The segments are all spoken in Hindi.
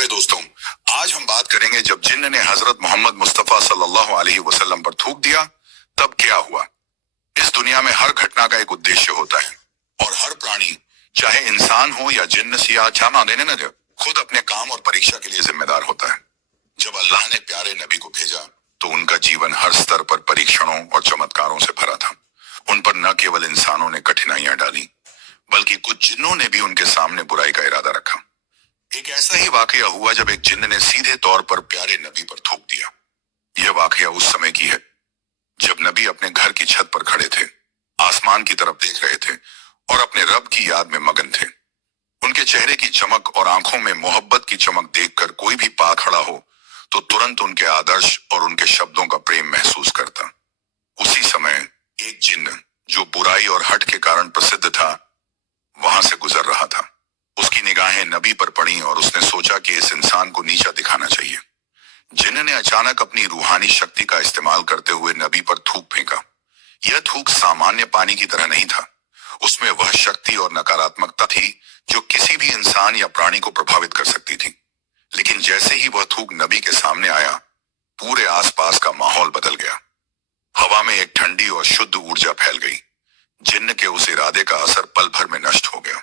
प्यारे दोस्तों, आज हम बात करेंगे जब जिन्न ने हजरत मोहम्मद मुस्तफा सल्लल्लाहु अलैहि वसल्लम पर थूक दिया तब क्या हुआ। इस दुनिया में हर घटना का एक उद्देश्य होता है और हर प्राणी, चाहे इंसान हो या जिन्न या क्षमा देने न दे, खुद अपने काम और परीक्षा के लिए जिम्मेदार होता है। जब अल्लाह ने प्यारे नबी को भेजा तो उनका जीवन हर स्तर पर परीक्षणों और चमत्कारों से भरा था। उन पर न केवल इंसानों ने कठिनाइयां डाली, बल्कि कुछ जिन्नों ने भी उनके सामने बुराई का इरादा रखा। एक ऐसा ही वाकया हुआ जब एक जिन्न ने सीधे तौर पर प्यारे नबी पर थूक दिया। यह वाकया उस समय की है जब नबी अपने घर की छत पर खड़े थे, आसमान की तरफ देख रहे थे और अपने रब की याद में मगन थे। उनके चेहरे की चमक और आंखों में मोहब्बत की चमक देखकर कोई भी पा खड़ा हो तो तुरंत उनके आदर्श और उनके शब्दों का प्रेम महसूस करता। उसी समय एक जिन्न जो बुराई और हट के कारण प्रसिद्ध था, वहां से गुजर रहा था। उसकी निगाहें नबी पर पड़ी और उसने सोचा कि इस इंसान को नीचा दिखाना चाहिए। जिन्न ने अचानक अपनी रूहानी शक्ति का इस्तेमाल करते हुए नबी पर थूक फेंका। यह थूक सामान्य पानी की तरह नहीं था। उसमें वह शक्ति और नकारात्मकता थी जो किसी भी इंसान या प्राणी को प्रभावित कर सकती थी। लेकिन जैसे ही वह थूक नबी के सामने आया, पूरे आसपास का माहौल बदल गया। हवा में एक ठंडी और शुद्ध ऊर्जा फैल गई। जिन्न के उस इरादे का असर पल भर में नष्ट हो गया।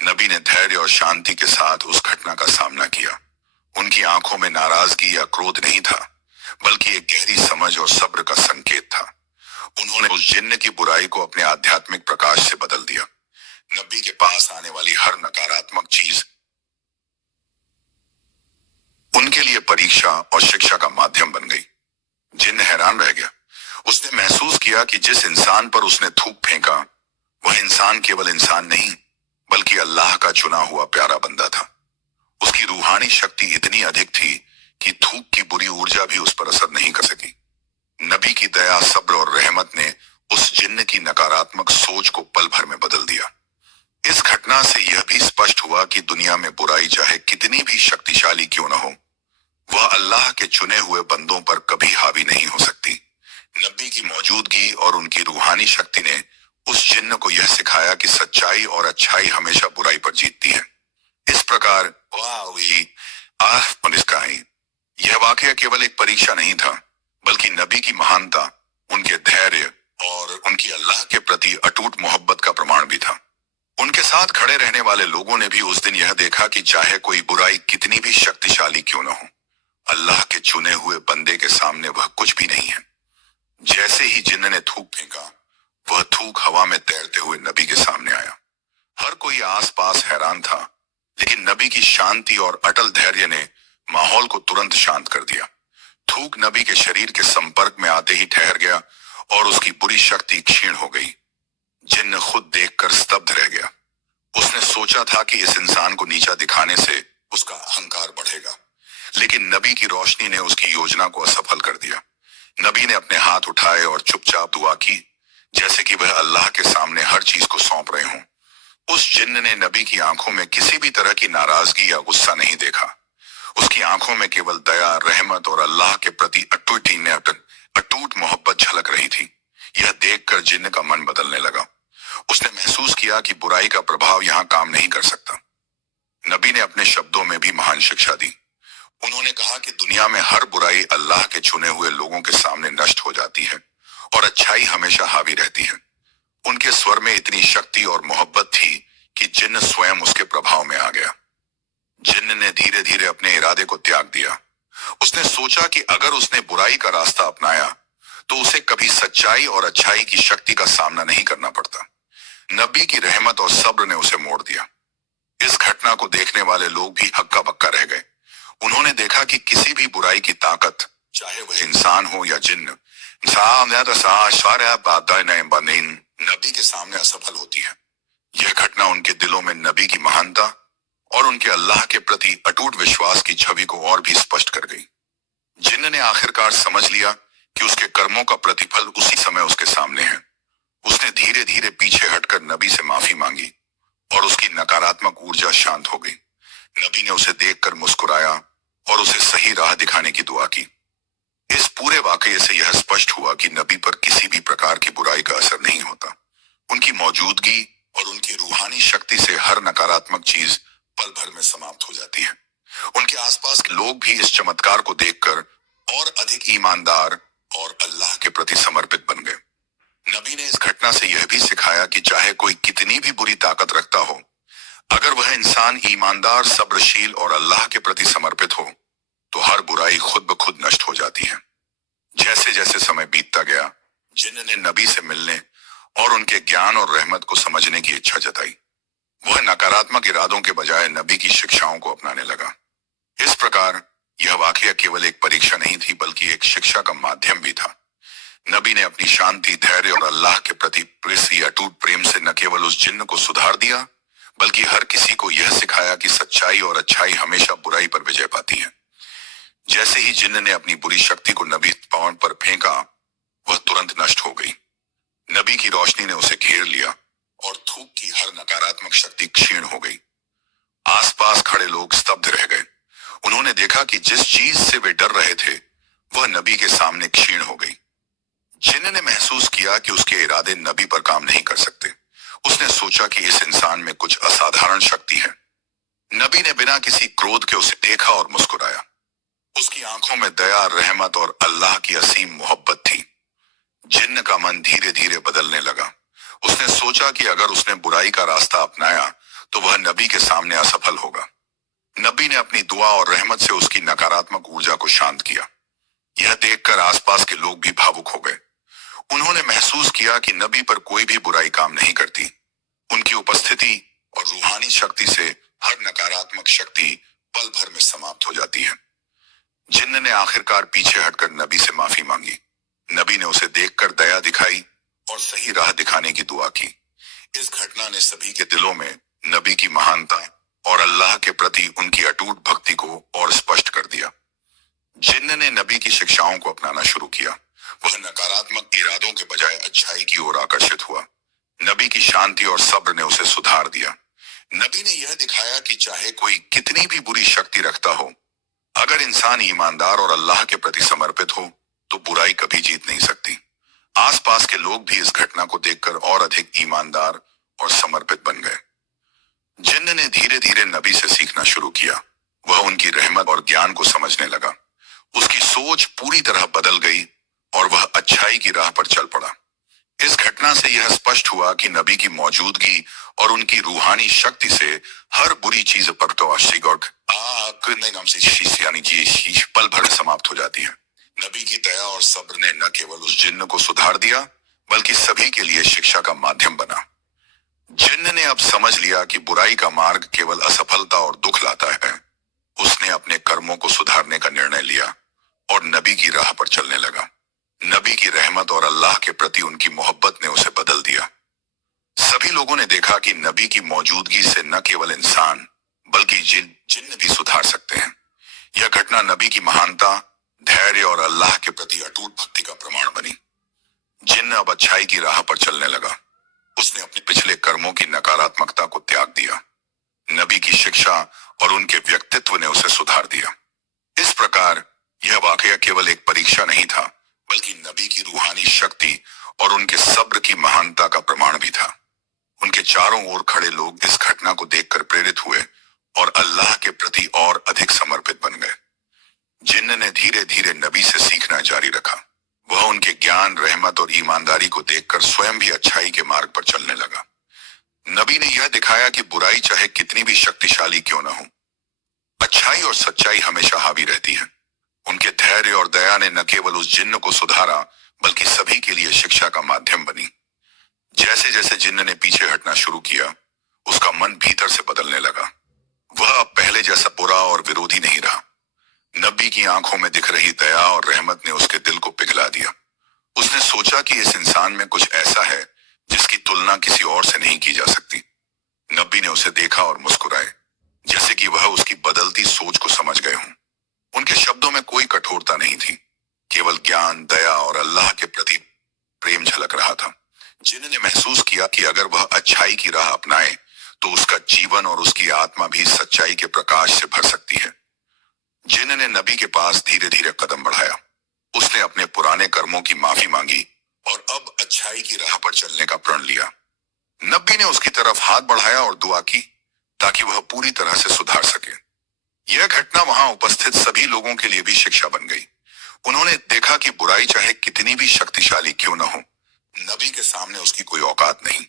नबी ने धैर्य और शांति के साथ उस घटना का सामना किया। उनकी आंखों में नाराजगी या क्रोध नहीं था, बल्कि एक गहरी समझ और सब्र का संकेत था। उन्होंने उस जिन्न की बुराई को अपने आध्यात्मिक प्रकाश से बदल दिया। नबी के पास आने वाली हर नकारात्मक चीज उनके लिए परीक्षा और शिक्षा का माध्यम बन गई। जिन्न हैरान रह गया। उसने महसूस किया कि जिस इंसान पर उसने थूक फेंका, वह इंसान केवल इंसान नहीं, बल्कि अल्लाह का चुना हुआ प्यारा बंदा था। उसकी रूहानी शक्ति इतनी अधिक थी कि थूक की बुरी ऊर्जा भी उस पर असर नहीं कर सकी। नबी की दया, सब्र और रहमत ने उस जिन्न की नकारात्मक सोच को पल भर में बदल दिया। इस घटना से यह भी स्पष्ट हुआ कि दुनिया में बुराई चाहे कितनी भी शक्तिशाली क्यों न हो, वह अल्लाह के चुने हुए बंदों पर कभी हावी नहीं हो सकती। नबी की मौजूदगी और उनकी रूहानी शक्ति ने उस जिन्न को यह सिखाया कि सच्चाई और अच्छाई हमेशा बुराई पर जीतती है। इस प्रकार यह वाकया केवल एक परीक्षा नहीं था, बल्कि नबी की महानता, उनके धैर्य और उनकी अल्लाह के प्रति अटूट मोहब्बत का प्रमाण भी था। उनके साथ खड़े रहने वाले लोगों ने भी उस दिन यह देखा कि चाहे कोई बुराई कितनी भी शक्तिशाली क्यों न हो, अल्लाह के चुने हुए बंदे के सामने वह कुछ भी नहीं है। जैसे ही जिन्न ने थूक फेंका, वह थूक हवा में तैरते हुए नबी के सामने आया। हर कोई आसपास हैरान था, लेकिन नबी की शांति और अटल धैर्य ने माहौल को तुरंत शांत कर दिया। थूक नबी के शरीर के संपर्क में आते ही ठहर गया और उसकी बुरी शक्ति क्षीण हो गई। जिन्न खुद देखकर स्तब्ध रह गया। उसने सोचा था कि इस इंसान को नीचा दिखाने से उसका अहंकार बढ़ेगा, लेकिन नबी की रोशनी ने उसकी योजना को असफल कर दिया। नबी ने अपने हाथ उठाए और चुपचाप दुआ की, जैसे कि वह अल्लाह के सामने हर चीज को सौंप रहे हों। उस जिन्न ने नबी की आंखों में किसी भी तरह की नाराजगी या गुस्सा नहीं देखा। उसकी आंखों में केवल दया, रहमत और अल्लाह के प्रति अटूट मोहब्बत झलक रही थी। यह देखकर जिन्न का मन बदलने लगा। उसने महसूस किया कि बुराई का प्रभाव यहाँ काम नहीं कर सकता। नबी ने अपने शब्दों में भी महान शिक्षा दी। उन्होंने कहा कि दुनिया में हर बुराई अल्लाह के चुने हुए लोगों के सामने नष्ट हो जाती है और अच्छाई हमेशा हावी रहती है। उनके स्वर में इतनी शक्ति और मोहब्बत थी कि जिन्न स्वयं उसके प्रभाव में आ गया। जिन्न ने धीरे धीरे अपने इरादे को त्याग दिया। उसने सोचा कि अगर उसने बुराई का रास्ता अपनाया तो उसे कभी सच्चाई और अच्छाई की शक्ति का सामना नहीं करना पड़ता। नबी की रहमत और सब्र ने उसे मोड़ दिया। इस घटना को देखने वाले लोग भी हक्का बक्का रह गए। उन्होंने देखा कि किसी भी बुराई की ताकत, चाहे वह इंसान हो या जिन्न, नबी के सामने असफल होती है। यह घटना उनके दिलों में नबी की महानता और उनके अल्लाह के प्रति अटूट विश्वास की छवि को और भी स्पष्ट कर गई। जिन्न ने आखिरकार समझ लिया कि उसके कर्मों का प्रतिफल उसी समय उसके सामने है। उसने धीरे धीरे पीछे हटकर नबी से माफी मांगी और उसकी नकारात्मक ऊर्जा शांत हो गई। नबी ने उसे देखकर मुस्कुराया और उसे सही राह दिखाने की दुआ की। इस पूरे वाकये से यह स्पष्ट हुआ कि नबी पर किसी भी प्रकार की बुराई का असर नहीं होता। उनकी मौजूदगी और उनकी रूहानी शक्ति से हर नकारात्मक चीज पल भर में समाप्त हो जाती है। उनके उनके आसपास के लोग भी इस चमत्कार को देखकर और अधिक ईमानदार और अल्लाह के प्रति समर्पित बन गए। नबी ने इस घटना से यह भी सिखाया कि चाहे कोई कितनी भी बुरी ताकत रखता हो, अगर वह इंसान ईमानदार, सब्रशील और अल्लाह के प्रति समर्पित हो तो हर बुराई खुद ब खुद नष्ट हो जाती है। जैसे जैसे समय बीतता गया, जिन्न ने नबी से मिलने और उनके ज्ञान और रहमत को समझने की इच्छा जताई। वह नकारात्मक इरादों के बजाय नबी की शिक्षाओं को अपनाने लगा। इस प्रकार यह वाकया केवल एक परीक्षा नहीं थी, बल्कि एक शिक्षा का माध्यम भी था। नबी ने अपनी शांति, धैर्य और अल्लाह के प्रति इसी अटूट प्रेम से न केवल उस जिन्न को सुधार दिया, बल्कि हर किसी को यह सिखाया कि सच्चाई और अच्छाई हमेशा बुराई पर विजय पाती है। जैसे ही जिन्न ने अपनी बुरी शक्ति को नबी पवन पर फेंका, वह तुरंत नष्ट हो गई। नबी की रोशनी ने उसे घेर लिया और थूक की हर नकारात्मक शक्ति क्षीण हो गई। आसपास खड़े लोग स्तब्ध रह गए। उन्होंने देखा कि जिस चीज से वे डर रहे थे, वह नबी के सामने क्षीण हो गई। जिन्न ने महसूस किया कि उसके इरादे नबी पर काम नहीं कर सकते। उसने सोचा कि इस इंसान में कुछ असाधारण शक्ति है। नबी ने बिना किसी क्रोध के उसे देखा और मुस्कुराया। उसकी आंखों में दया, रहमत और अल्लाह की असीम मोहब्बत थी। जिन्न का मन धीरे धीरे बदलने लगा। उसने सोचा कि अगर उसने बुराई का रास्ता अपनाया तो वह नबी के सामने असफल होगा। नबी ने अपनी दुआ और रहमत से उसकी नकारात्मक ऊर्जा को शांत किया। यह देखकर आसपास के लोग भी भावुक हो गए। उन्होंने महसूस किया कि नबी पर कोई भी बुराई काम नहीं करती। उनकी उपस्थिति और रूहानी शक्ति से हर नकारात्मक शक्ति पल भर में समाप्त हो जाती है। जिन्न ने आखिरकार पीछे हटकर नबी से माफी मांगी। नबी ने उसे देखकर दया दिखाई और सही राह दिखाने की दुआ की। इस घटना ने सभी के दिलों में नबी की महानता और अल्लाह के प्रति उनकी अटूट भक्ति को और स्पष्ट कर दिया। जिन्न ने नबी की शिक्षाओं को अपनाना शुरू किया। वह नकारात्मक इरादों के बजाय अच्छाई की ओर आकर्षित हुआ। नबी की शांति और सब्र ने उसे सुधार दिया। नबी ने यह दिखाया कि चाहे कोई कितनी भी बुरी शक्ति रखता हो, अगर इंसान ईमानदार और अल्लाह के प्रति समर्पित हो तो बुराई कभी जीत नहीं सकती। आसपास के लोग भी इस घटना को देखकर और अधिक ईमानदार और समर्पित बन गए। जिन्न ने धीरे धीरे नबी से सीखना शुरू किया। वह उनकी रहमत और ज्ञान को समझने लगा। उसकी सोच पूरी तरह बदल गई और वह अच्छाई की राह पर चल पड़ा। इस घटना से यह स्पष्ट हुआ कि नबी की मौजूदगी और उनकी रूहानी शक्ति से हर बुरी चीज पर तो पल भर में समाप्त हो जाती है। नबी की दया और सब्र ने न केवल उस जिन्न को सुधार दिया, बल्कि सभी के लिए शिक्षा का माध्यम बना। जिन्न ने अब समझ लिया कि बुराई का मार्ग केवल असफलता और दुख लाता है। उसने अपने कर्मों को सुधारने का निर्णय लिया और नबी की राह पर चलने लगा। नबी की रहमत और अल्लाह के प्रति उनकी मोहब्बत ने उसे बदल दिया। सभी लोगों ने देखा कि नबी की मौजूदगी से न केवल इंसान बल्कि जिन्न भी सुधार सकते हैं। यह घटना नबी की महानता, धैर्य और अल्लाह के प्रति अटूट भक्ति का प्रमाण बनी। जिन्न अब अच्छाई की राह पर चलने लगा। उसने अपने पिछले कर्मों की नकारात्मकता को त्याग दिया। नबी की शिक्षा और उनके व्यक्तित्व ने उसे सुधार दिया। इस प्रकार यह वाकया केवल एक परीक्षा नहीं था, बल्कि नबी की रूहानी शक्ति और उनके सब्र की महानता का प्रमाण भी था। उनके चारों ओर खड़े लोग इस घटना को देखकर प्रेरित हुए और अल्लाह के प्रति और अधिक समर्पित बन गए। जिन्न ने धीरे धीरे नबी से सीखना जारी रखा। वह उनके ज्ञान, रहमत और ईमानदारी को देखकर स्वयं भी अच्छाई के मार्ग पर चलने लगा। नबी ने यह दिखाया कि बुराई चाहे कितनी भी शक्तिशाली क्यों न हो, अच्छाई और सच्चाई हमेशा हावी रहती है। उनके धैर्य और दया ने न केवल उस जिन्न को सुधारा, बल्कि सभी के लिए शिक्षा का माध्यम बनी। जैसे जैसे जिन्न ने पीछे हटना शुरू किया, उसका मन भीतर से बदलने लगा। वह अब पहले जैसा बुरा और विरोधी नहीं रहा। नबी की आंखों में दिख रही दया और रहमत ने उसके दिल को पिघला दिया। उसने सोचा कि इस इंसान में कुछ ऐसा है जिसकी तुलना किसी और से नहीं की जा सकती। नबी ने उसे देखा और मुस्कुराए, जैसे कि वह उसकी बदलती सोच को समझ गए हों। उनके शब्दों में कोई कठोरता नहीं थी, केवल ज्ञान, दया और अल्लाह के प्रति प्रेम झलक रहा था। जिन्होंने महसूस किया कि अगर वह अच्छाई की राह अपनाए तो उसका जीवन और उसकी आत्मा भी सच्चाई के प्रकाश से भर सकती है। जिन्होंने नबी के पास धीरे धीरे कदम बढ़ाया। उसने अपने पुराने कर्मों की माफी मांगी और अब अच्छाई की राह पर चलने का प्रण लिया। नबी ने उसकी तरफ हाथ बढ़ाया और दुआ की ताकि वह पूरी तरह से सुधार सके। यह घटना वहां उपस्थित सभी लोगों के लिए भी शिक्षा बन गई। उन्होंने देखा कि बुराई चाहे कितनी भी शक्तिशाली क्यों न हो, नबी के सामने उसकी कोई औकात नहीं।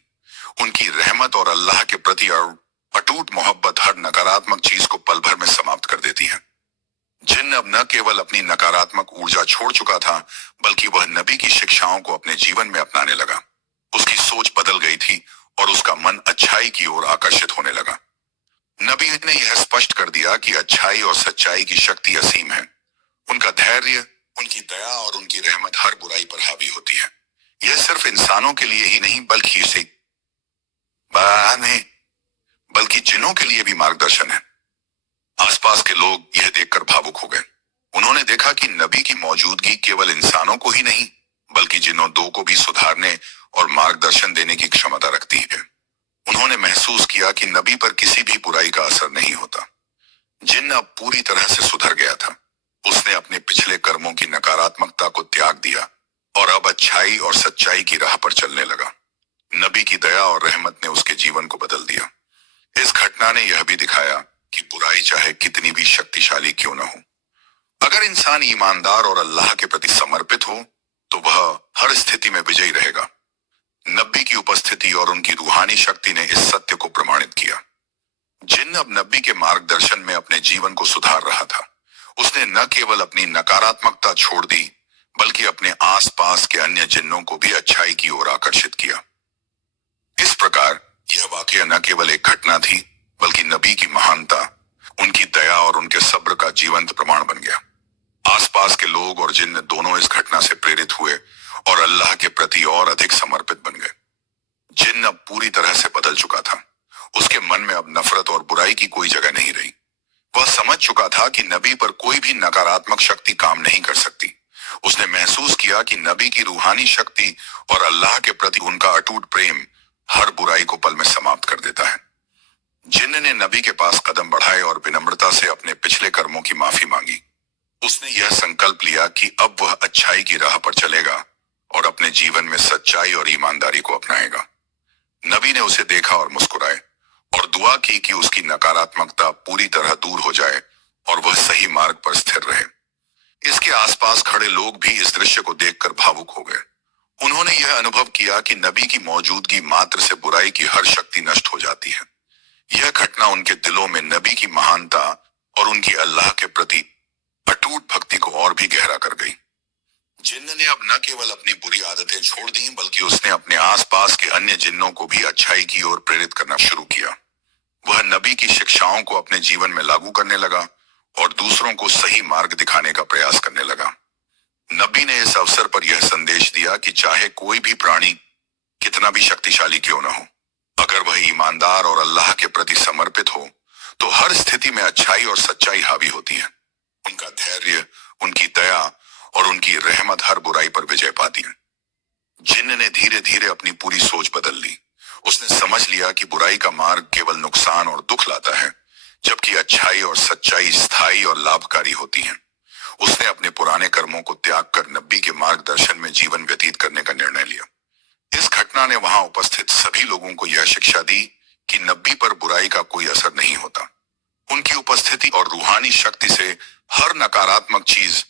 उनकी रहमत और अल्लाह के प्रति अटूट मोहब्बत हर नकारात्मक चीज को पल भर में समाप्त कर देती है। जिन्न अब न केवल अपनी नकारात्मक ऊर्जा छोड़ चुका था, बल्कि वह नबी की शिक्षाओं को अपने जीवन में अपनाने लगा। उसकी सोच बदल गई थी और उसका मन अच्छाई की ओर आकर्षित होने लगा। नबी ने यह स्पष्ट कर दिया कि अच्छाई और सच्चाई की शक्ति असीम है। उनका धैर्य, उनकी दया और उनकी रहमत हर बुराई पर हावी होती है। यह सिर्फ इंसानों के लिए ही नहीं बल्कि जिन्नों के लिए भी मार्गदर्शन है। आसपास के लोग यह देखकर भावुक हो गए। उन्होंने देखा कि नबी की मौजूदगी केवल इंसानों को ही नहीं, बल्कि जिन्नों दो को भी सुधारने और मार्गदर्शन देने की क्षमता रखती है। उन्होंने महसूस किया कि नबी पर किसी भी बुराई का असर नहीं होता। जिन्न अब पूरी तरह से सुधर गया था। उसने अपने पिछले कर्मों की नकारात्मकता को त्याग दिया और अब अच्छाई और सच्चाई की राह पर चलने लगा। नबी की दया और रहमत ने उसके जीवन को बदल दिया। इस घटना ने यह भी दिखाया कि बुराई चाहे कितनी भी शक्तिशाली क्यों न हो, अगर इंसान ईमानदार और अल्लाह के प्रति समर्पित हो तो वह हर स्थिति में विजयी रहेगा। नबी की उपस्थिति और उनकी रूहानी शक्ति ने इस सत्य को प्रमाणित किया। जिन्न अब नबी के मार्गदर्शन में अपने जीवन को सुधार रहा था। उसने न केवल अपनी नकारात्मकता छोड़ दी, बल्कि अपने आसपास के अन्य जिन्नों को भी अच्छाई की ओर आकर्षित किया। इस प्रकार यह वाकया न केवल एक घटना थी, बल्कि नबी की महानता, उनकी दया और उनके सब्र का जीवंत प्रमाण बन गया। आसपास के लोग और जिन्न दोनों इस घटना से प्रेरित हुए और अल्लाह के प्रति और अधिक समर्पित बन गए। जिन्न अब पूरी तरह से बदल चुका था। उसके मन में अब नफरत और बुराई की कोई जगह नहीं रही। वह समझ चुका था कि नबी पर कोई भी नकारात्मक शक्ति काम नहीं कर सकती। उसने महसूस किया कि नबी की रूहानी शक्ति और अल्लाह के प्रति उनका अटूट प्रेम हर बुराई को पल में समाप्त कर देता है। जिन्न ने नबी के पास कदम बढ़ाए और विनम्रता से अपने पिछले कर्मों की माफी मांगी। उसने यह संकल्प लिया कि अब वह अच्छाई की राह पर चलेगा और अपने जीवन में सच्चाई और ईमानदारी को अपनाएगा। नबी ने उसे देखा और मुस्कुराए और दुआ की कि उसकी नकारात्मकता पूरी तरह दूर हो जाए और वह सही मार्ग पर स्थिर रहे। इसके आसपास खड़े लोग भी इस दृश्य को देखकर भावुक हो गए। उन्होंने यह अनुभव किया कि नबी की मौजूदगी मात्र से बुराई की हर शक्ति नष्ट हो जाती है। यह घटना उनके दिलों में नबी की महानता और उनकी अल्लाह के प्रति अटूट भक्ति को और भी गहरा कर गई। जिन्न ने अब न केवल अपनी बुरी आदतें छोड़ दी, बल्कि उसने अपने आसपास के अन्य जिन्नों को भी अच्छाई की ओर प्रेरित करना शुरू किया। वह नबी की शिक्षाओं को अपने जीवन में लागू करने लगा और दूसरों को सही मार्ग दिखाने का प्रयास करने लगा। नबी ने इस अवसर पर यह संदेश दिया कि चाहे कोई भी प्राणी कितना भी शक्तिशाली क्यों न हो, अगर वह ईमानदार और अल्लाह के प्रति समर्पित हो तो हर स्थिति में अच्छाई और सच्चाई हावी होती है। उनका धैर्य, उनकी दया और उनकी रहमत हर बुराई पर विजय पाती है। जिन्न ने धीरे धीरे अपनी पूरी सोच बदल ली। उसने समझ लिया कि बुराई का मार्ग केवल नुकसान और दुख लाता है, जबकि अच्छाई और सच्चाई स्थायी और लाभकारी होती हैं। उसने अपने पुराने कर्मों को त्याग कर नबी के मार्गदर्शन में जीवन व्यतीत करने का निर्णय लिया। इस घटना ने वहां उपस्थित सभी लोगों को यह शिक्षा दी कि नबी पर बुराई का कोई असर नहीं होता। उनकी उपस्थिति और रूहानी शक्ति से हर नकारात्मक चीज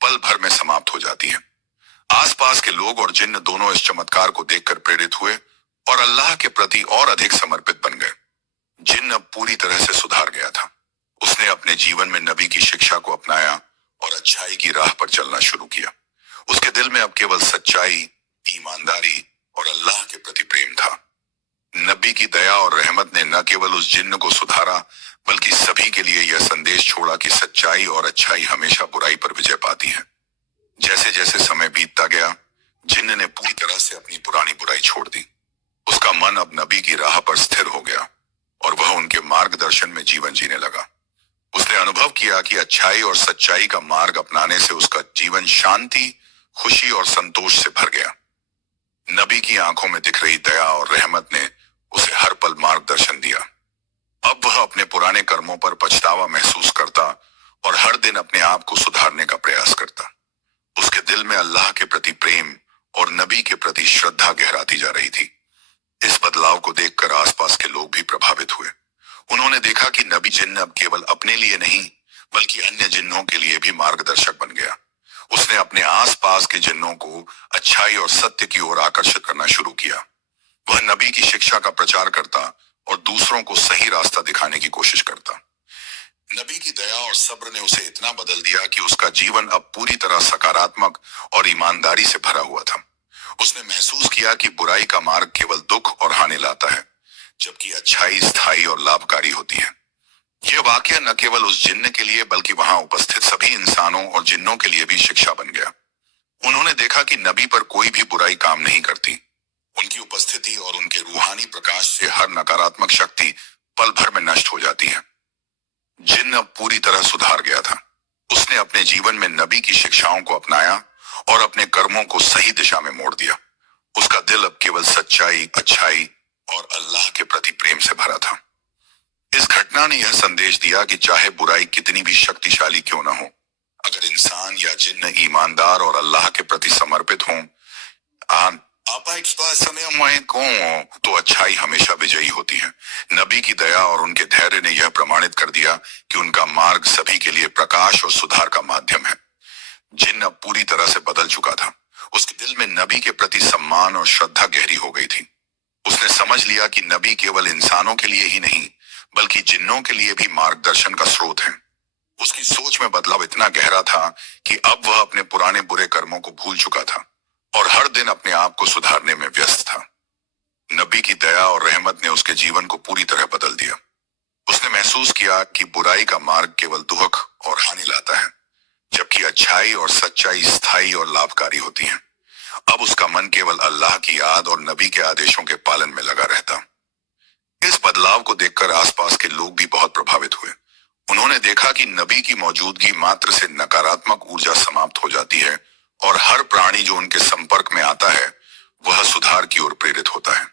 पल भर में समाप्त हो जाती है। आसपास के लोग और जिन्न दोनों इस चमत्कार को देखकर प्रेरित हुए और अल्लाह के प्रति और अधिक समर्पित बन गए। जिन्न अब पूरी तरह से सुधार गया था। उसने अपने जीवन में नबी की शिक्षा को अपनाया और अच्छाई की राह पर चलना शुरू किया। उसके दिल में अब केवल सच्चाई, ईमानदारी और अल्लाह के प्रति प्रेम था। नबी की दया और रहमत ने न केवल उस जिन्न को सुधारा, बल्कि सभी के लिए यह संदेश छोड़ा कि सच्चाई और अच्छाई हमेशा बुराई पर विजय पाती है। जैसे जैसे समय बीतता गया, जिन्न ने पूरी तरह से अपनी पुरानी बुराई छोड़ दी। उसका मन अब नबी की राह पर स्थिर हो गया और वह उनके मार्गदर्शन में जीवन जीने लगा। उसने अनुभव किया कि अच्छाई और सच्चाई का मार्ग अपनाने से उसका जीवन शांति, खुशी और संतोष से भर गया। नबी की आंखों में दिख रही दया और रहमत ने उसे हर पल मार्गदर्शन दिया। अब वह अपने पुराने कर्मों पर पछतावा महसूस करता और हर दिन अपने आप को सुधारने का प्रयास करता। उसके दिल में अल्लाह के प्रति प्रेम और नबी के प्रति श्रद्धा गहराती जा रही थी। इस बदलाव को देखकर आसपास के लोग भी प्रभावित हुए। उन्होंने देखा कि नबी जिन्न अब केवल अपने लिए नहीं बल्कि अन्य जिन्नों के लिए भी मार्गदर्शक बन गया। उसने अपने आसपास के जिन्नों को अच्छाई और सत्य की ओर आकर्षित करना शुरू किया। वह नबी की शिक्षा का प्रचार करता और दूसरों को सही रास्ता दिखाने की कोशिश करता। नबी की दया और सब्र ने उसे इतना बदल दिया कि उसका जीवन अब पूरी तरह सकारात्मक और ईमानदारी से भरा हुआ था। उसने महसूस किया कि बुराई का मार्ग केवल दुख और हानि लाता है, जबकि अच्छाई स्थायी और लाभकारी होती है। यह वाकया न केवल उस जिन्न के लिए बल्कि वहां उपस्थित सभी इंसानों और जिन्नों के लिए भी शिक्षा बन गया। उन्होंने देखा कि नबी पर कोई भी बुराई काम नहीं करती। उनकी उपस्थिति और उनके रूहानी प्रकाश से हर नकारात्मक शक्ति पल भर में नष्ट हो जाती है। जिन्न अब पूरी तरह सुधार गया था। उसने अपने जीवन में नबी की शिक्षाओं को अपनाया और अपने कर्मों को सही दिशा में मोड़ दिया। उसका दिल अब केवल सच्चाई, अच्छाई और अल्लाह के प्रति प्रेम से भरा था। इस घटना ने यह संदेश दिया कि चाहे बुराई कितनी भी शक्तिशाली क्यों न हो, अगर इंसान या जिन्न ईमानदार और अल्लाह के प्रति समर्पित हों, तो अच्छाई हमेशा विजयी होती है। नबी की दया और उनके धैर्य ने यह प्रमाणित कर दिया कि उनका मार्ग सभी के लिए प्रकाश और सुधार का माध्यम है। जिन्न अब पूरी तरह से बदल चुका था। उसके दिल में नबी के प्रति सम्मान और श्रद्धा गहरी हो गई थी। उसने समझ लिया कि नबी केवल इंसानों के लिए ही नहीं बल्कि जिन्नों के लिए भी मार्गदर्शन का स्रोत है। उसकी सोच में बदलाव इतना गहरा था कि अब वह अपने पुराने बुरे कर्मों को भूल चुका था और हर दिन अपने आप को सुधारने में व्यस्त था। नबी की दया और रहमत ने उसके जीवन को पूरी तरह बदल दिया। उसने महसूस किया कि बुराई का मार्ग केवल दुख और हानि लाता है, जबकि अच्छाई और सच्चाई स्थायी और लाभकारी होती है। अब उसका मन केवल अल्लाह की याद और नबी के आदेशों के पालन में लगा रहता। इस बदलाव को देखकर आसपास के लोग भी बहुत प्रभावित हुए। उन्होंने देखा कि नबी की मौजूदगी मात्र से नकारात्मक ऊर्जा समाप्त हो जाती है और हर प्राणी जो उनके संपर्क में आता है वह सुधार की ओर प्रेरित होता है।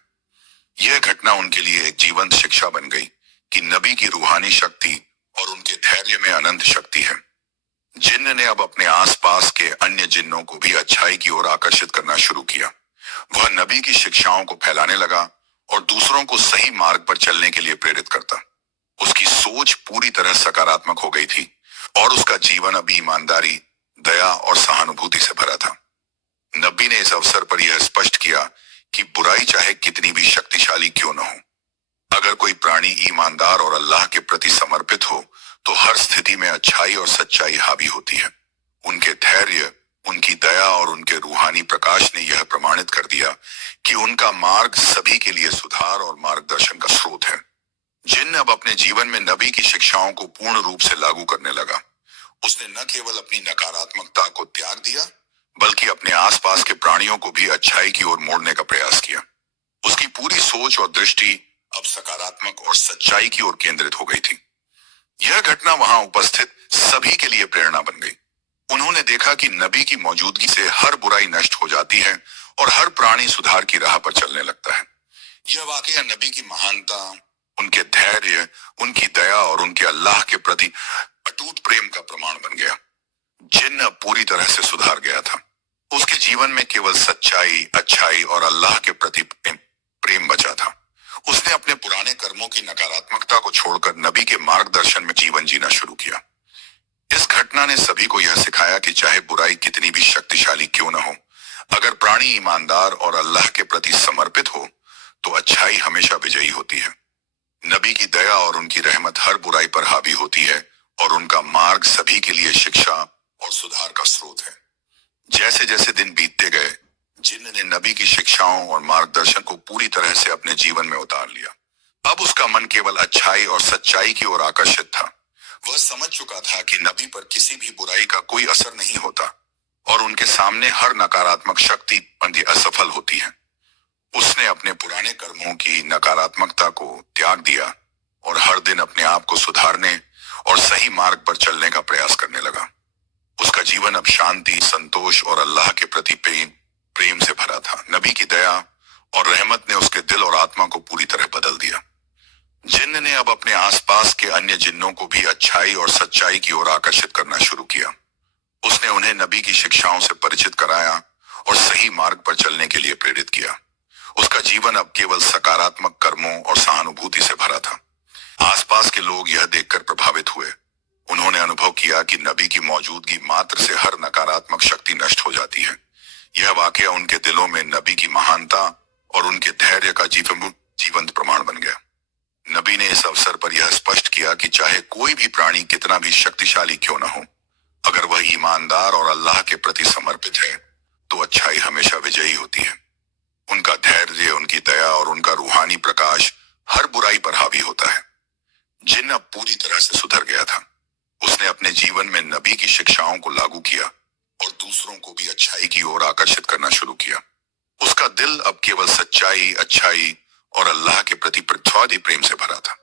यह घटना उनके लिए एक जीवंत शिक्षा बन गई कि नबी की रूहानी शक्ति और उनके धैर्य में अनंत शक्ति है। जिन्न ने अब अपने आसपास के अन्य जिन्नों को भी अच्छाई की ओर आकर्षित करना शुरू किया। वह नबी की शिक्षाओं को फैलाने लगा और दूसरों को सही मार्ग पर चलने के लिए प्रेरित करता। उसकी सोच पूरी तरह सकारात्मक हो गई थी और उसका जीवन अब ईमानदारी, दया और सहानुभूति से भरा था। नबी ने इस अवसर पर यह स्पष्ट किया कि बुराई चाहे कितनी भी शक्तिशाली क्यों न हो, अगर कोई प्राणी ईमानदार और अल्लाह के प्रति समर्पित हो तो हर स्थिति में अच्छाई और सच्चाई हावी होती है। उनके धैर्य, उनकी दया और उनके रूहानी प्रकाश ने यह प्रमाणित कर दिया कि उनका मार्ग सभी के लिए सुधार और मार्गदर्शन का स्रोत है। जिन्न अब अपने जीवन में नबी की शिक्षाओं को पूर्ण रूप से लागू करने लगा। उसने न केवल अपनी नकारात्मकता को त्याग दिया बल्कि अपने आसपास के प्राणियों को भी अच्छाई की ओर मोड़ने का प्रयास किया। उसकी पूरी सोच और दृष्टि अब सकारात्मक और सच्चाई की ओर केंद्रित हो गई थी। यह घटना वहां उपस्थित सभी के लिए प्रेरणा बन गई। उन्होंने देखा कि नबी की मौजूदगी से हर बुराई नष्ट हो जाती है और हर प्राणी सुधार की राह पर चलने लगता है। यह वाकया नबी की महानता, उनके धैर्य, उनकी दया और उनके अल्लाह के प्रति अटूट प्रेम का प्रमाण बन गया। जिन्न पूरी तरह से सुधार गया था। उसके जीवन में केवल सच्चाई, अच्छाई और अल्लाह के प्रति प्रेम बचा था। उसने अपने पुराने कर्मों की नकारात्मकता को छोड़कर नबी के मार्गदर्शन में जीवन जीना शुरू किया। इस घटना ने सभी को यह सिखाया कि चाहे बुराई कितनी भी शक्तिशाली क्यों न हो, अगर प्राणी ईमानदार और अल्लाह के प्रति समर्पित हो तो अच्छाई हमेशा विजयी होती है। नबी की दया और उनकी रहमत हर बुराई पर हावी होती है और उनका मार्ग सभी के लिए शिक्षा और सुधार का स्रोत है। जैसे जैसे दिन बीतते गए, जिन्न ने नबी की शिक्षाओं और मार्गदर्शन को पूरी तरह से अपने जीवन में उतार लिया। अब उसका मन केवल अच्छाई और सच्चाई की ओर आकर्षित था। वह समझ चुका था कि नबी पर किसी भी बुराई का कोई असर नहीं होता और उनके सामने हर नकारात्मक शक्ति असफल होती है। उसने अपने पुराने कर्मों की नकारात्मकता को त्याग दिया और हर दिन अपने आप को सुधारने और सही मार्ग पर चलने का प्रयास करने लगा। उसका जीवन अब शांति, संतोष और अल्लाह के प्रति प्रेम से भरा था। नबी की दया और रहमत ने उसके दिल और आत्मा को पूरी तरह बदल दिया। जिन्न ने अब अपने आसपास के अन्य जिन्नों को भी अच्छाई और सच्चाई की ओर आकर्षित करना शुरू किया। उसने उन्हें नबी की शिक्षाओं से परिचित कराया और सही मार्ग पर चलने के लिए प्रेरित किया। उसका जीवन अब केवल सकारात्मक कर्मों और सहानुभूति से भरा था। आसपास के लोग यह देखकर प्रभावित हुए। उन्होंने अनुभव किया कि नबी की मौजूदगी मात्र से हर नकारात्मक शक्ति नष्ट हो जाती है। यह वाकया उनके दिलों में नबी की महानता और उनके धैर्य का जीवंत प्रमाण बन गया। नबी ने इस अवसर पर यह स्पष्ट किया कि चाहे कोई भी प्राणी कितना भी शक्तिशाली क्यों न हो, अगर वह ईमानदार और अल्लाह के प्रति समर्पित है तो अच्छाई हमेशा विजयी होती है। उनका धैर्य, उनकी दया और उनका रूहानी प्रकाश हर बुराई पर हावी होता है। जिन्न अब पूरी तरह से सुधर गया था। उसने अपने जीवन में नबी की शिक्षाओं को लागू किया और दूसरों को भी अच्छाई की ओर आकर्षित करना शुरू किया। उसका दिल अब केवल सच्चाई, अच्छाई और अल्लाह के प्रति प्रत्यादि प्रेम से भरा था।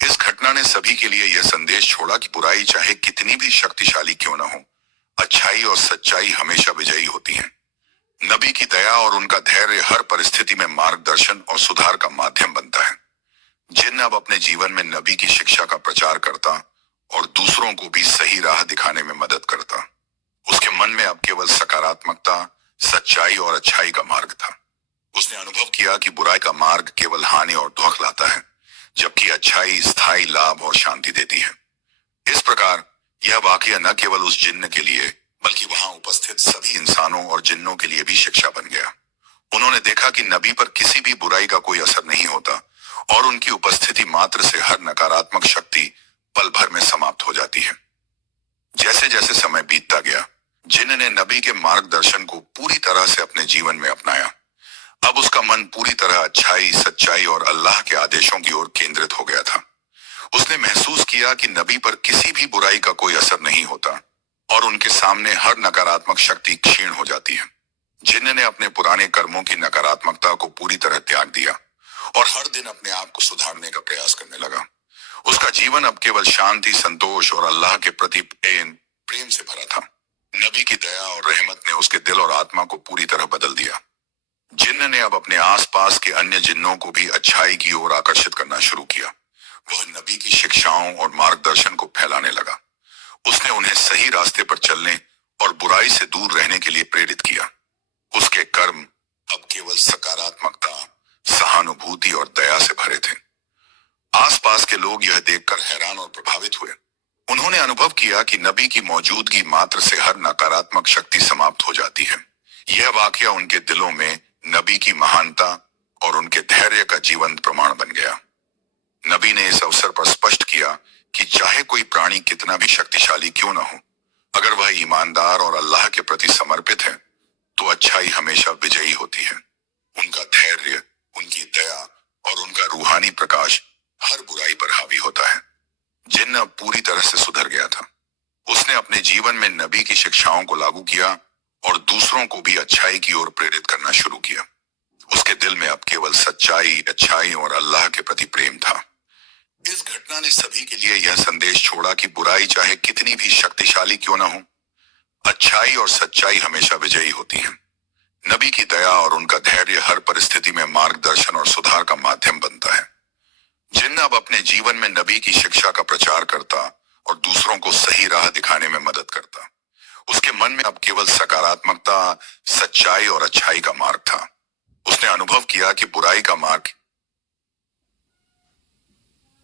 इस घटना ने सभी के लिए यह संदेश छोड़ा कि बुराई चाहे कितनी भी शक्तिशाली क्यों न हो, अच्छाई और सच्चाई हमेशा विजयी होती हैं। नबी की दया और उनका धैर्य हर परिस्थिति में मार्गदर्शन और सुधार का माध्यम बनता है। जिन्न अब अपने जीवन में नबी की शिक्षा का प्रचार करता और दूसरों को भी सही राह दिखाने में मदद करता। उसके मन में अब केवल सकारात्मकता, सच्चाई और अच्छाई का मार्ग था। उसने अनुभव किया कि बुराई का मार्ग केवल हानि और दुख लाता है, जबकि अच्छाई स्थायी लाभ और शांति देती है। इस प्रकार यह वाकया न केवल उस जिन्न के लिए बल्कि वहां उपस्थित सभी इंसानों और जिन्नों के लिए भी शिक्षा बन गया। उन्होंने देखा कि नबी पर किसी भी बुराई का कोई असर नहीं होता और उनकी उपस्थिति मात्र से हर नकारात्मक शक्ति पल भर में समाप्त हो जाती है। जैसे जैसे समय बीतता गया, जिन्न ने नबी के मार्गदर्शन को पूरी तरह से अपने जीवन में अपनाया। अब उसका मन पूरी तरह अच्छाई, सच्चाई और अल्लाह के आदेशों की ओर केंद्रित हो गया था। उसने महसूस किया कि नबी पर किसी भी बुराई का कोई असर नहीं होता और उनके सामने हर नकारात्मक शक्ति क्षीण हो जाती है। जिन्न ने अपने पुराने कर्मों की नकारात्मकता को पूरी तरह त्याग दिया और हर दिन अपने आप को सुधारने का प्रयास करने लगा। उसका जीवन अब केवल शांति, संतोष और अल्लाह के प्रति प्रेम से भरा था। नबी की दया और रहमत ने उसके दिल और आत्मा को पूरी तरह बदल दिया। जिन्न ने अब अपने आसपास के अन्य जिन्नों को भी अच्छाई की ओर आकर्षित करना शुरू किया। वह नबी की शिक्षाओं और मार्गदर्शन को फैलाने लगा। उसने उन्हें सही रास्ते पर चलने और बुराई से दूर रहने के लिए प्रेरित किया। उसके कर्म अब केवल सकारात्मकता, सहानुभूति और दया से भरे थे। आसपास के लोग यह देखकर हैरान और प्रभावित हुए। उन्होंने अनुभव किया कि नबी की मौजूदगी मात्र से हर नकारात्मक शक्ति समाप्त हो जाती है। यह वाकया उनके दिलों में नबी की महानता और उनके धैर्य का जीवंत प्रमाण बन गया। नबी ने इस अवसर पर स्पष्ट किया कि चाहे कोई प्राणी कितना भी शक्तिशाली क्यों न हो, अगर वह ईमानदार और अल्लाह के प्रति समर्पित है तो अच्छाई हमेशा विजयी होती है। उनका धैर्य, उनकी दया और उनका रूहानी प्रकाश हर बुराई पर हावी होता है। जिन्न अब पूरी तरह से सुधर गया था। उसने अपने जीवन में नबी की शिक्षाओं को लागू किया और दूसरों को भी अच्छाई की ओर प्रेरित करना शुरू किया। उसके दिल में अब केवल सच्चाई, अच्छाई और अल्लाह के प्रति प्रेम था। इस घटना ने सभी के लिए यह संदेश छोड़ा कि बुराई चाहे कितनी भी शक्तिशाली क्यों न हो, अच्छाई और सच्चाई हमेशा विजयी होती है। नबी की दया और उनका धैर्य हर परिस्थिति में मार्गदर्शन और सुधार का माध्यम बनता है। जिन्न अब अपने जीवन में नबी की शिक्षा का प्रचार करता और दूसरों को सही राह दिखाने में मदद करता। उसके मन में अब केवल सकारात्मकता, सच्चाई और अच्छाई का मार्ग था। उसने अनुभव किया कि बुराई का मार्ग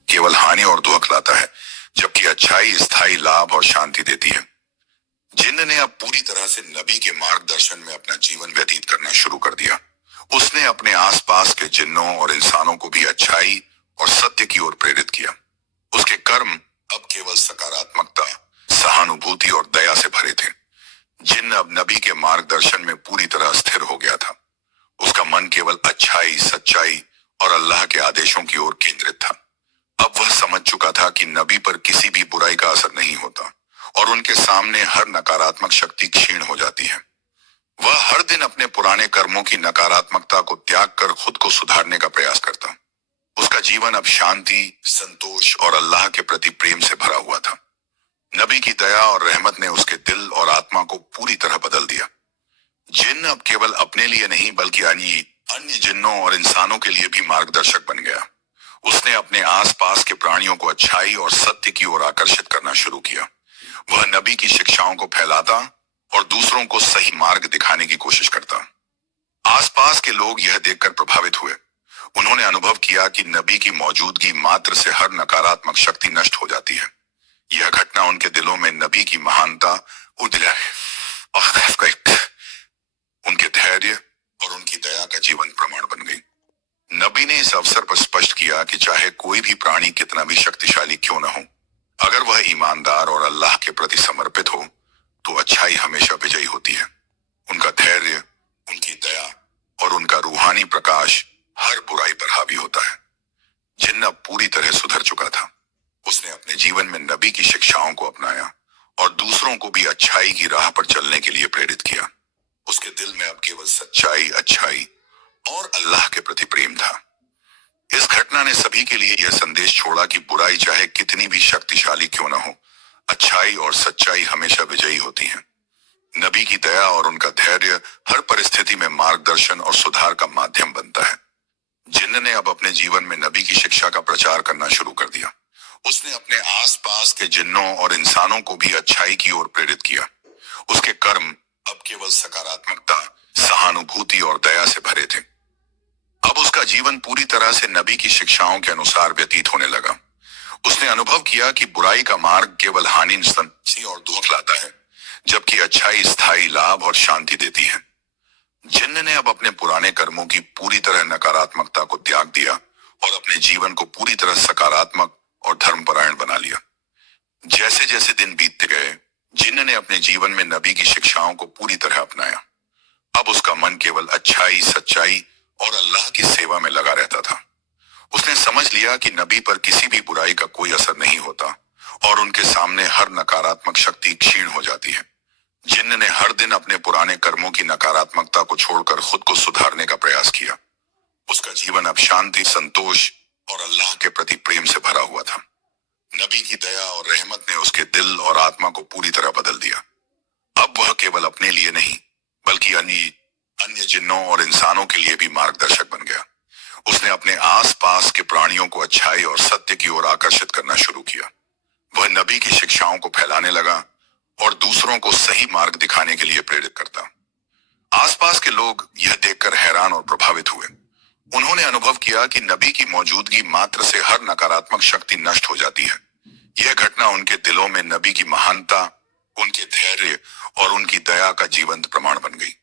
केवल हानि और दुख लाता है, जबकि अच्छाई स्थायी लाभ और शांति देती है। जिन्न ने अब पूरी तरह से नबी के मार्गदर्शन में अपना जीवन व्यतीत करना शुरू कर दिया। उसने अपने आसपास के जिन्नों और इंसानों को भी अच्छाई और सत्य की ओर प्रेरित किया। उसके कर्म अब केवल सकारात्मकता, सहानुभूति और दया से भरे थे। जिन्न अब नबी के मार्गदर्शन में पूरी तरह स्थिर हो गया था। उसका मन केवल अच्छाई, सच्चाई और अल्लाह के आदेशों की ओर केंद्रित था। अब वह समझ चुका था कि नबी पर किसी भी बुराई का असर नहीं होता और उनके सामने हर नकारात्मक शक्ति क्षीण हो जाती है। वह हर दिन अपने पुराने कर्मों की नकारात्मकता को त्याग कर खुद को सुधारने का प्रयास करता। उसका जीवन अब शांति, संतोष और अल्लाह के प्रति प्रेम से भरा हुआ था। नबी की दया और रहमत ने उसके दिल और आत्मा को पूरी तरह बदल दिया। जिन्न अब केवल अपने लिए नहीं बल्कि अन्य जिन्नों और इंसानों के लिए भी मार्गदर्शक बन गया। उसने अपने आसपास के प्राणियों को अच्छाई और सत्य की ओर आकर्षित करना शुरू किया। वह नबी की शिक्षाओं को फैलाता और दूसरों को सही मार्ग दिखाने की कोशिश करता। आसपास के लोग यह देखकर प्रभावित हुए। उन्होंने अनुभव किया कि नबी की मौजूदगी मात्र से हर नकारात्मक शक्ति नष्ट हो जाती है। यह घटना उनके दिलों में नबी की महानता, उनके धैर्य और उनकी दया का जीवन प्रमाण बन गई। नबी ने इस अवसर पर स्पष्ट किया कि चाहे कोई भी प्राणी कितना भी शक्तिशाली क्यों न हो, अगर वह ईमानदार और अल्लाह के प्रति समर्पित हो तो अच्छाई हमेशा विजयी होती है। उनका धैर्य, उनकी दया और उनका रूहानी प्रकाश हर बुराई पर हावी होता है। जिन्ना पूरी तरह सुधर चुका था, उसने अपने जीवन में नबी की शिक्षाओं को अपनाया और दूसरों को भी अच्छाई की राह पर चलने के लिए प्रेरित किया। उसके दिल में अब केवल सच्चाई, अच्छाई और अल्लाह के प्रति प्रेम था। इस घटना ने सभी के लिए यह संदेश छोड़ा कि बुराई चाहे कितनी भी शक्तिशाली क्यों न हो, अच्छाई और सच्चाई हमेशा विजयी होती है। नबी की दया और उनका धैर्य हर परिस्थिति में मार्गदर्शन और सुधार का माध्यम बनता है। जिन्न ने अब अपने जीवन में नबी की शिक्षा का प्रचार करना शुरू कर दिया। उसने अपने आसपास के जिन्नों और इंसानों को भी अच्छाई की ओर प्रेरित किया। उसके कर्म अब केवल सकारात्मकता, सहानुभूति और दया से भरे थे। अब उसका जीवन पूरी तरह से नबी की शिक्षाओं के अनुसार व्यतीत होने लगा। उसने अनुभव किया कि बुराई का मार्ग केवल हानि और दुख लाता है, जबकि अच्छाई स्थायी लाभ और शांति देती है। जिन्न ने अब अपने पुराने कर्मों की पूरी तरह नकारात्मकता को त्याग दिया और अपने जीवन को पूरी तरह सकारात्मक और धर्मपरायण बना लिया। जैसे जैसे दिन बीतते गए, जिन्न ने अपने जीवन में नबी की शिक्षाओं को पूरी तरह अपनाया। अब उसका मन केवल अच्छाई, सच्चाई और अल्लाह की सेवा में लगा रहता था। उसने समझ लिया कि नबी पर किसी भी बुराई का कोई असर नहीं होता और उनके सामने हर नकारात्मक शक्ति क्षीण हो जाती है। जिन्न ने हर दिन अपने पुराने कर्मों की नकारात्मकता को छोड़कर खुद को सुधारने का प्रयास किया। उसका जीवन अब शांति, संतोष और अल्लाह के प्रति प्रेम से भरा हुआ था। नबी की दया और रहमत ने उसके दिल और आत्मा को पूरी तरह बदल दिया। अब वह केवल अपने लिए नहीं, बल्कि अन्य जिन्नों और इंसानों के लिए भी मार्गदर्शक बन गया। उसने अपने आसपास के प्राणियों को अच्छाई और सत्य की ओर आकर्षित करना शुरू किया। वह नबी की शिक्षाओं को फैलाने लगा और दूसरों को सही मार्ग दिखाने के लिए प्रेरित करता। आसपास के लोग यह देखकर हैरान और प्रभावित हुए। उन्होंने अनुभव किया कि नबी की मौजूदगी मात्र से हर नकारात्मक शक्ति नष्ट हो जाती है। यह घटना उनके दिलों में नबी की महानता, उनके धैर्य और उनकी दया का जीवंत प्रमाण बन गई।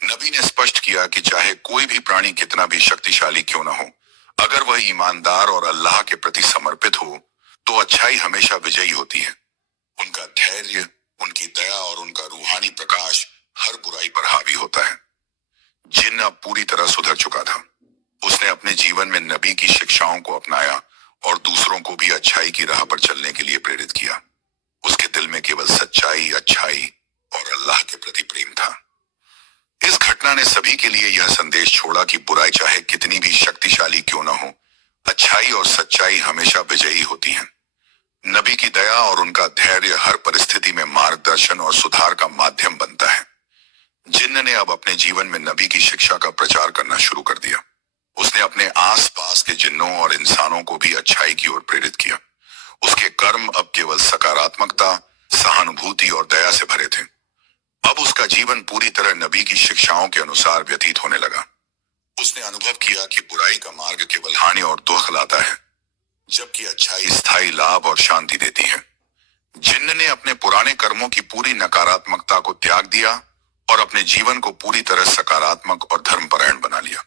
नबी ने स्पष्ट किया कि चाहे कोई भी प्राणी कितना भी शक्तिशाली क्यों न हो, अगर वह ईमानदार और अल्लाह के प्रति समर्पित हो तो अच्छाई हमेशा विजयी होती है। उनका धैर्य, उनकी दया और उनका रूहानी प्रकाश हर बुराई पर हावी होता है। जिन्न अब पूरी तरह सुधर चुका था। उसने अपने जीवन में नबी की शिक्षाओं को अपनाया और दूसरों को भी अच्छाई की राह पर चलने के लिए प्रेरित किया। उसके दिल में केवल सच्चाई, अच्छाई और अल्लाह के प्रति प्रेम था। इस घटना ने सभी के लिए यह संदेश छोड़ा कि बुराई चाहे कितनी भी शक्तिशाली क्यों न हो, अच्छाई और सच्चाई हमेशा विजयी होती है। नबी की दया और उनका धैर्य हर परिस्थिति में मार्गदर्शन और सुधार का माध्यम बनता है। जिन्न ने अब अपने जीवन में नबी की शिक्षा का प्रचार करना शुरू कर दिया। उसने अपने आसपास के जिन्नों और इंसानों को भी अच्छाई की ओर प्रेरित किया। उसके कर्म अब केवल सकारात्मकता, सहानुभूति और दया से भरे थे। अब उसका जीवन पूरी तरह नबी की शिक्षाओं के अनुसार व्यतीत होने लगा। उसने अनुभव किया कि बुराई का मार्ग केवल हानि और दुख लाता है, जबकि अच्छाई स्थायी लाभ और शांति देती है। जिन्न ने अपने पुराने कर्मों की पूरी नकारात्मकता को त्याग दिया और अपने जीवन को पूरी तरह सकारात्मक और धर्मपरायण बना लिया।